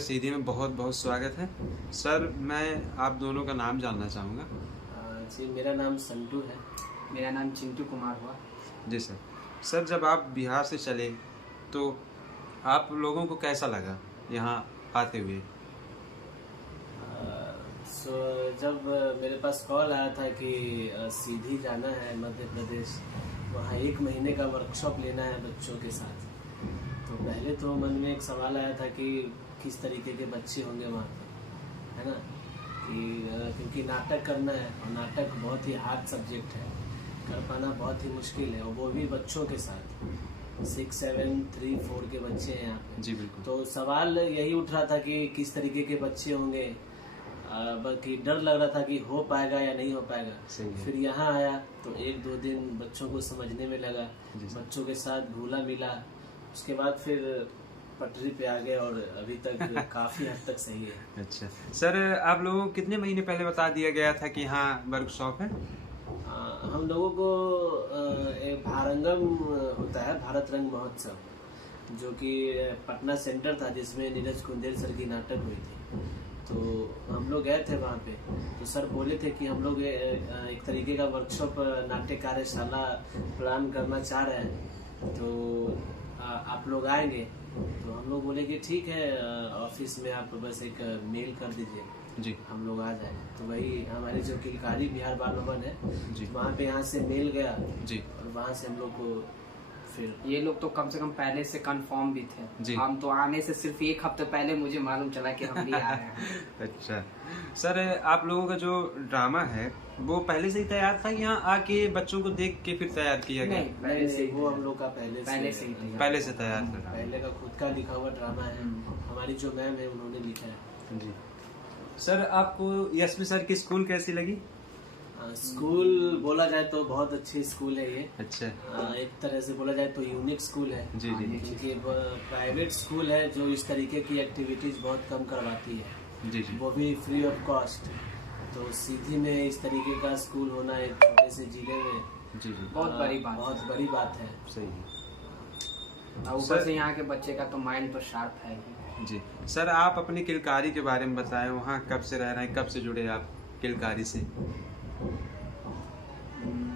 सीधी में बहुत बहुत स्वागत है सर। मैं आप दोनों का नाम जानना चाहूँगा। जी, मेरा नाम संटू है। मेरा नाम चिंटू कुमार हुआ। जी सर। सर, जब आप बिहार से चले तो आप लोगों को कैसा लगा यहाँ आते हुए? जब मेरे पास कॉल आया था कि सीधी जाना है मध्य प्रदेश, वहाँ 1 महीने का वर्कशॉप लेना है बच्चों के साथ, तो पहले तो मन में एक सवाल आया था कि किस तरीके के बच्चे होंगे वहाँ पे, है ना, कि क्योंकि नाटक करना है और नाटक बहुत ही हार्ड सब्जेक्ट है, कर पाना बहुत ही मुश्किल है, और वो भी बच्चों के साथ 6, 7, 3, 4 के बच्चे हैं यहाँ पे। जी बिल्कुल। तो सवाल यही उठ रहा था कि किस तरीके के बच्चे होंगे, बल्कि डर लग रहा था कि हो पाएगा या नहीं हो पाएगा। फिर यहाँ आया तो 1-2 दिन बच्चों को समझने में लगा, बच्चों के साथ घुला मिला, उसके बाद फिर पटरी पे आ गए और अभी तक काफी हद तक सही है। अच्छा सर, आप लोगों को कितने महीने पहले बता दिया गया था कि हाँ वर्कशॉप है? हम लोगों को एक भारंगम होता है, भारत रंग महोत्सव, जो कि पटना सेंटर था, जिसमें नीरज कुंदेल सर की नाटक हुई थी। तो हम लोग गए थे वहाँ पे, तो सर बोले थे कि हम लोग एक तरीके का वर्कशॉप, नाट्य कार्यशाला प्लान करना चाह रहे हैं, तो आप लोग आएंगे? तो हम लोग बोले कि ठीक है, ऑफिस में आप बस एक मेल कर दीजिए जी, हम लोग आ जाएंगे। तो वही हमारी जो किलकारी बिहार बाल भवन है जी, वहाँ पे यहाँ से मेल गया जी, और वहाँ से हम लोग को फिर ये लोग तो कम से कम पहले से कंफर्म भी थे। हम तो आने से सिर्फ 1 हफ्ते पहले मुझे मालूम चला कि हम भी आ रहे हैं। अच्छा सर, आप लोगों का जो ड्रामा है वो पहले से ही तैयार था, यहाँ आके बच्चों को देख के फिर तैयार किया गया? नहीं, पहले से वो हम लोग का पहले से ही पहले से तैयार था। पहले का खुद का लिखा हुआ ड्रामा है, हमारी जो मैम है उन्होंने लिखा है। जी सर, आपको एसपी सर की स्कूल कैसी लगी? स्कूल बोला जाए तो बहुत अच्छी स्कूल है ये। अच्छा। एक तरह से बोला जाए तो यूनिक स्कूल है। जी जी। क्योंकि प्राइवेट स्कूल है जो इस तरीके की एक्टिविटीज बहुत कम करवाती है। जी जी। वो भी फ्री ऑफ कॉस्ट। तो सीधी में इस तरीके का स्कूल होना एक छोटे से जिले में जी जी बहुत बड़ी बात है। सही है। और ऊपर से यहाँ के बच्चे का तो माइंड तो शार्प है ही। जी सर, आप अपनी किलकारी के बारे में बताएं, वहाँ कब से रह रहे हैं, कब से जुड़े आप किलकारी से?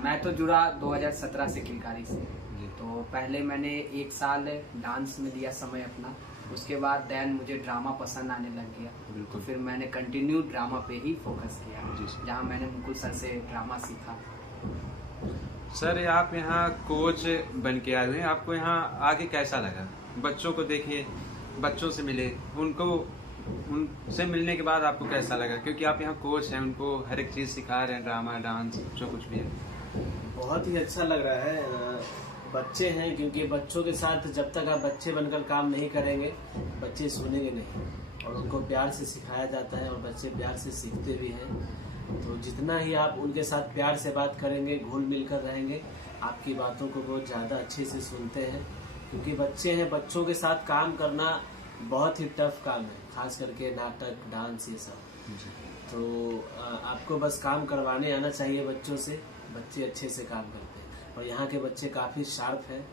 मैं तो जुड़ा 2017 से किलकारी से। तो पहले मैंने 1 साल डांस में दिया समय अपना, उसके बाद देन मुझे ड्रामा पसंद आने लग गया, तो फिर मैंने कंटिन्यू ड्रामा पे ही फोकस किया, जहाँ मैंने मुकुल सर से ड्रामा सीखा। सर, आप यहाँ कोच बन के आए हुए हैं, आपको यहाँ आके कैसा लगा? बच्चों को देखिए, बच्चों से मिले, उनसे मिलने के बाद आपको कैसा लगा? क्योंकि आप यहाँ कोच हैं, उनको हर एक चीज़ सिखा रहे हैं, ड्रामा, डांस, जो कुछ भी है। बहुत ही अच्छा लग रहा है। बच्चे हैं, क्योंकि बच्चों के साथ जब तक आप बच्चे बनकर काम नहीं करेंगे, बच्चे सुनेंगे नहीं, और उनको प्यार से सिखाया जाता है और बच्चे प्यार से सीखते भी हैं। तो जितना ही आप उनके साथ प्यार से बात करेंगे, घुल मिल कर रहेंगे, आपकी बातों को बहुत ज़्यादा अच्छे से सुनते हैं। क्योंकि बच्चे हैं, बच्चों के साथ काम करना बहुत ही टफ काम है, खास करके नाटक, डांस, ये सब। तो आपको बस काम करवाने आना चाहिए बच्चों से, बच्चे अच्छे से काम करते हैं। और यहाँ के बच्चे काफ़ी शार्प हैं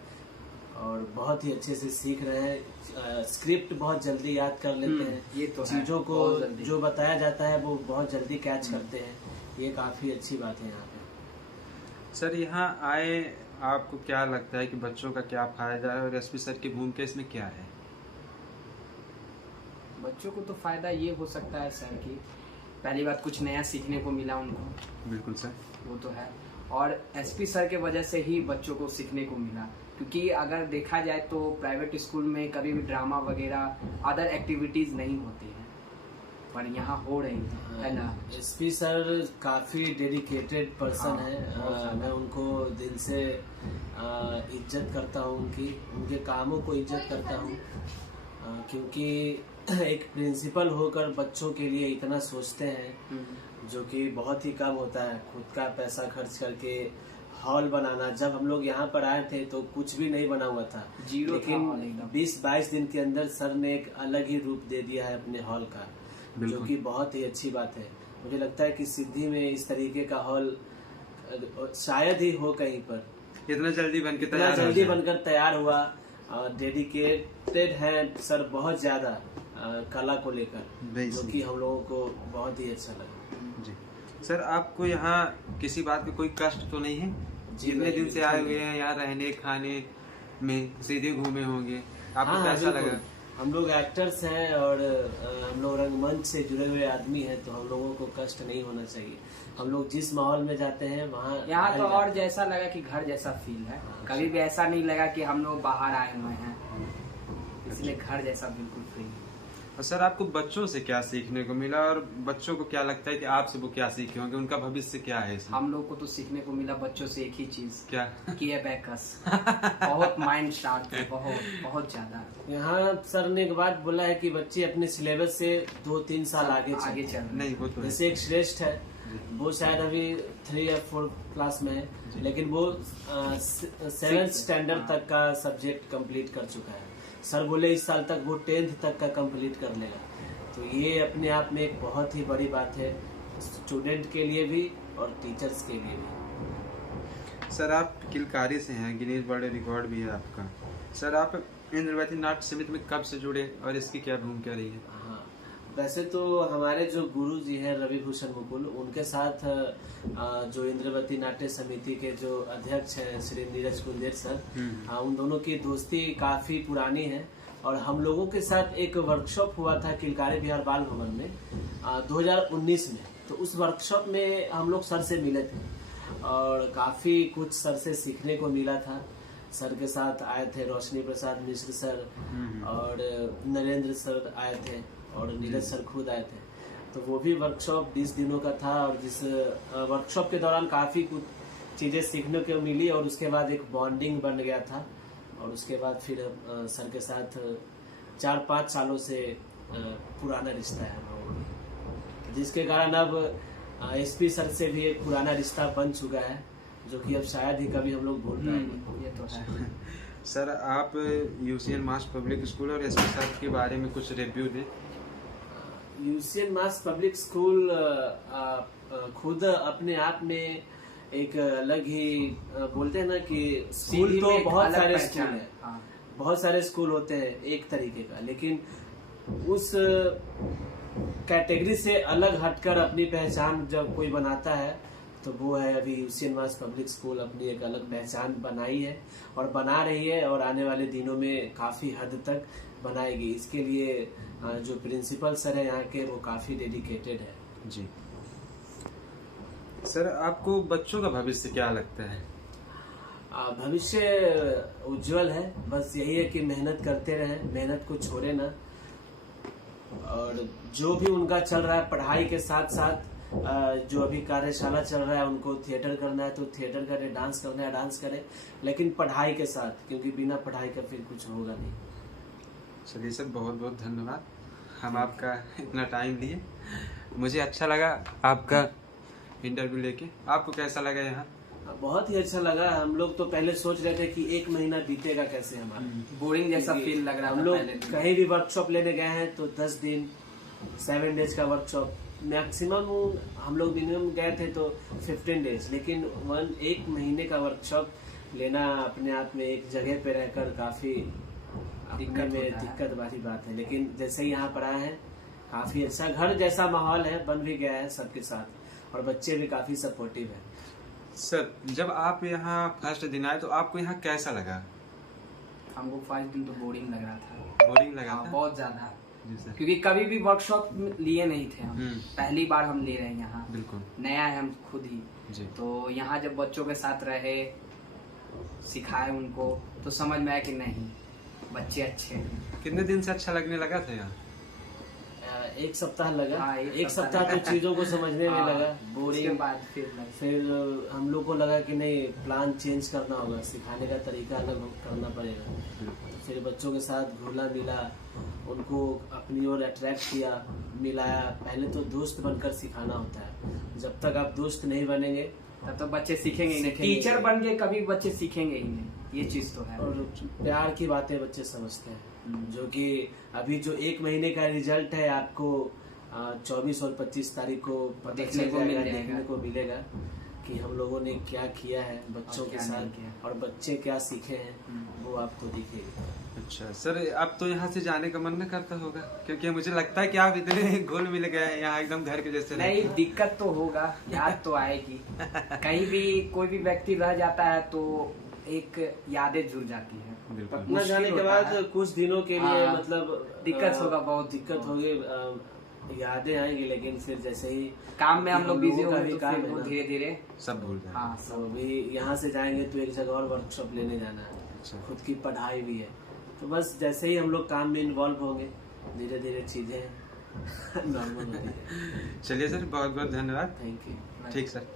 और बहुत ही अच्छे से सीख रहे हैं। स्क्रिप्ट बहुत जल्दी याद कर लेते हैं, ये तो चीज़ों को जो बताया जाता है वो बहुत जल्दी कैच करते हैं। ये काफ़ी अच्छी बात है यहाँ पे। सर, यहाँ आए आपको क्या लगता है कि बच्चों का क्या फायदा है, और एसपी सर की भूमिका इसमें क्या है? बच्चों को तो फायदा ये हो सकता है सर की पहली बात कुछ नया सीखने को मिला उनको। बिल्कुल सर, वो तो है। और एसपी सर के वजह से ही बच्चों को सीखने को मिला, क्योंकि अगर देखा जाए तो प्राइवेट स्कूल में कभी भी ड्रामा वगैरह अदर एक्टिविटीज नहीं होती हैं, पर यहाँ हो रही है ना। एसपी सर काफ़ी डेडिकेटेड पर्सन है। मैं उनको दिल से इज्जत करता हूँ, उनके कामों को इज्जत करता हूँ, क्योंकि एक प्रिंसिपल होकर बच्चों के लिए इतना सोचते हैं, जो कि बहुत ही कम होता है। खुद का पैसा खर्च करके हॉल बनाना, जब हम लोग यहाँ पर आए थे तो कुछ भी नहीं बना हुआ था, लेकिन 20-22 दिन के अंदर सर ने एक अलग ही रूप दे दिया है अपने हॉल का, जो कि बहुत ही अच्छी बात है। मुझे लगता है कि सिद्धि में इस तरीके का हॉल शायद ही हो कहीं पर, इतना जल्दी बनकर तैयार हुआ। डेडिकेटेड है सर बहुत ज्यादा। कला को लेकर, बेहद जो सही। कि हम लोगों को बहुत ही अच्छा लगा। जी सर, आपको यहाँ किसी बात का कोई कष्ट तो नहीं है? जी जितने नहीं, दिन से बिल्कुल आए हुए नहीं। हैं यहाँ रहने खाने में सीधे घूमे होंगे, आपको हाँ, कैसा बिल्कुल। लगा? हम लोग एक्टर्स हैं और हम लोग रंगमंच से जुड़े हुए आदमी हैं, तो हम लोगों को कष्ट नहीं होना चाहिए। हम लोग जिस माहौल में जाते हैं वहाँ यहाँ तो ढल और जाते हैं। जैसा लगा कि घर जैसा फील है, कभी भी ऐसा नहीं लगा कि हम लोग बाहर आए हुए हैं, इसलिए घर जैसा बिल्कुल फील है। और सर, आपको बच्चों से क्या सीखने को मिला और बच्चों को क्या लगता है कि आपसे वो क्या सीखे होंगे, उनका भविष्य क्या है इसमें? हम लोग को तो सीखने को मिला बच्चों से एक ही चीज क्या? कि एबेकस बहुत माइंड शार्प है, बहुत बहुत ज्यादा यहाँ सर ने एक बात बोला है कि बच्चे अपने सिलेबस से 2-3 साल आगे आगे चले। चल नहीं, वो तो है। जैसे एक श्रेष्ठ है, वो शायद अभी 3 या 4 क्लास में है, लेकिन वो 7th स्टैंडर्ड तक का सब्जेक्ट कंप्लीट कर चुका है। सर बोले इस साल तक वो 10th तक का कंप्लीट कर लेगा। तो ये अपने आप में एक बहुत ही बड़ी बात है, स्टूडेंट के लिए भी और टीचर्स के लिए भी। सर, आप किलकारी से हैं, गिनीज वर्ल्ड रिकॉर्ड भी है आपका। सर, आप इंद्रवती नाट्य समिति में कब से जुड़े और इसकी क्या भूमिका रही है? हाँ, वैसे तो हमारे जो गुरु जी हैं रवि भूषण मुकुल, उनके साथ जो इंद्रवती नाट्य समिति के जो अध्यक्ष हैं श्री नीरज कुंदेर सर, उन दोनों की दोस्ती काफी पुरानी है। और हम लोगों के साथ एक वर्कशॉप हुआ था किलकारी बिहार बाल भवन में 2019 में। तो उस वर्कशॉप में हम लोग सर से मिले थे और काफी कुछ सर से सीखने को मिला था। सर के साथ आए थे रोशनी प्रसाद मिश्र सर और नरेंद्र सर आए थे और नीरज सर खुद आए थे। तो वो भी वर्कशॉप 20 दिनों का था और जिस वर्कशॉप के दौरान काफ़ी कुछ चीज़ें सीखने को मिली और उसके बाद एक बॉन्डिंग बन गया था। और उसके बाद फिर सर के साथ 4-5 सालों से पुराना रिश्ता है हम लोगों का, जिसके कारण अब एसपी सर से भी एक पुराना रिश्ता बन चुका है, जो कि अब शायद ही कभी हम लोग भूल पाएंगे। ये तो है। सर, आप यूसीएन मास पब्लिक स्कूल और एसपी साहब के बारे में कुछ रिव्यू दें। यूसीएन मास पब्लिक स्कूल खुद अपने आप में एक अलग ही बोलते हैं ना कि स्कूल सिटी तो में एक बहुत अलग सारे पहचान स्कूल है। हैं, हाँ। बहुत सारे स्कूल होते हैं एक तरीके का, लेकिन उस कैटेगरी से अलग हटकर अपनी पहचान जब कोई बनाता है तो वो है अभी यूसीएन मास पब्लिक स्कूल अपनी एक अलग पहचान बनाई है और बना रही है और आने वाले दिनों में काफ़ी हद तक बनाएगी। इसके लिए जो प्रिंसिपल सर है यहाँ के, वो काफ़ी डेडिकेटेड है। जी सर, आपको बच्चों का भविष्य क्या लगता है? भविष्य उज्जवल है, बस यही है कि मेहनत करते रहें, मेहनत को छोड़े ना। और जो भी उनका चल रहा है पढ़ाई के साथ साथ जो अभी कार्यशाला चल रहा है, उनको थिएटर करना है तो थिएटर करे, डांस करना है डांस करे, लेकिन पढ़ाई के साथ, क्योंकि बिना पढ़ाई का फिर कुछ होगा नहीं। चलिए सर, बहुत बहुत धन्यवाद, हम आपका इतना टाइम लिए। मुझे अच्छा लगा आपका इंटरव्यू लेके। आपको कैसा लगा यहाँ? बहुत ही अच्छा लगा। हम लोग तो पहले सोच रहे थे कि 1 महीना बीतेगा कैसे हमारा, बोरिंग जैसा क्योंकि फील लग रहा हम था लोग पहले दिन। कहीं भी वर्कशॉप लेने गए हैं तो 10 दिन 7 डेज का वर्कशॉप मैक्सिमम, हम लोग मिनिमम गए थे तो 15 डेज, लेकिन 1 महीने का वर्कशॉप लेना अपने आप में एक जगह पे रहकर काफी दिक्कत वाली बात है। लेकिन जैसे ही यहाँ पर आए हैं काफी अच्छा घर जैसा माहौल है, बन भी गया है सबके साथ और बच्चे भी काफी सपोर्टिव है। सर, जब आप यहाँ फर्स्ट दिन आए तो आपको यहाँ कैसा लगा? हमको 5 दिन तो बोरिंग लग रहा था। बोरिंग लगा हाँ, था? बहुत ज्यादा, जी सर। क्योंकि कभी भी वर्कशॉप लिए नहीं थे हम, पहली बार हम ले रहे हैं यहाँ, बिल्कुल नया है हम खुद ही। जी। तो यहाँ जब बच्चों के साथ रहे, सिखाए उनको, तो समझ में आया कि नहीं, बच्चे अच्छे हैं। कितने दिन से अच्छा लगने लगा था यहाँ? 1 सप्ताह लगा। हाँ, एक सप्ताह तो चीजों को समझने में हाँ, लगा, उसके बोरिंग। बाद फिर फिर हम लोग को लगा कि नहीं, प्लान चेंज करना होगा, सिखाने का तरीका अलग करना पड़ेगा। फिर बच्चों के साथ घुला मिला, उनको अपनी ओर अट्रैक्ट किया, मिलाया। पहले तो दोस्त बनकर सिखाना होता है, जब तक आप दोस्त नहीं बनेंगे तब तो बच्चे सीखेंगे ही नहीं। सीखेंगे टीचर नहीं। बन के कभी बच्चे सीखेंगे ही नहीं, ये चीज तो है। और प्यार की बातें बच्चे समझते हैं, जो कि अभी जो 1 महीने का रिजल्ट है आपको 24 और 25 तारीख को पता देखने चल को मिल जाएगा, जाएगा। देखने को मिलेगा कि हम लोगों ने क्या किया है बच्चों और के क्या नहीं साथ किया। और बच्चे क्या सीखे हैं, वो आपको दिखेगा। अच्छा सर, अब तो यहाँ से जाने का मन न करता होगा, क्योंकि मुझे लगता है कि आप इतने घुल मिल गए हैं यहाँ, एकदम घर के जैसे नहीं, दिक्कत तो होगा, याद तो आएगी। कहीं भी कोई भी व्यक्ति रह जाता है तो एक यादें जुड़ जाती है। बिल्कुल। न जाने के बाद कुछ दिनों के लिए हाँ, मतलब दिक्कत होगा, बहुत दिक्कत होगी, यादें आएंगी, लेकिन फिर जैसे ही काम में हम लोग बिजी लोगों का होंगे भी तो काम फिर है वो ना। धीरे धीरे सब भूल जाए। हाँ तो सब अभी यहाँ से जाएंगे तो एक जगह और वर्कशॉप लेने जाना है, अच्छा। खुद की पढ़ाई भी है, तो बस जैसे ही हम लोग काम में इन्वॉल्व होंगे धीरे धीरे चीजें नॉर्मल होती है। चलिए सर, बहुत बहुत धन्यवाद। Thank you. ठीक सर।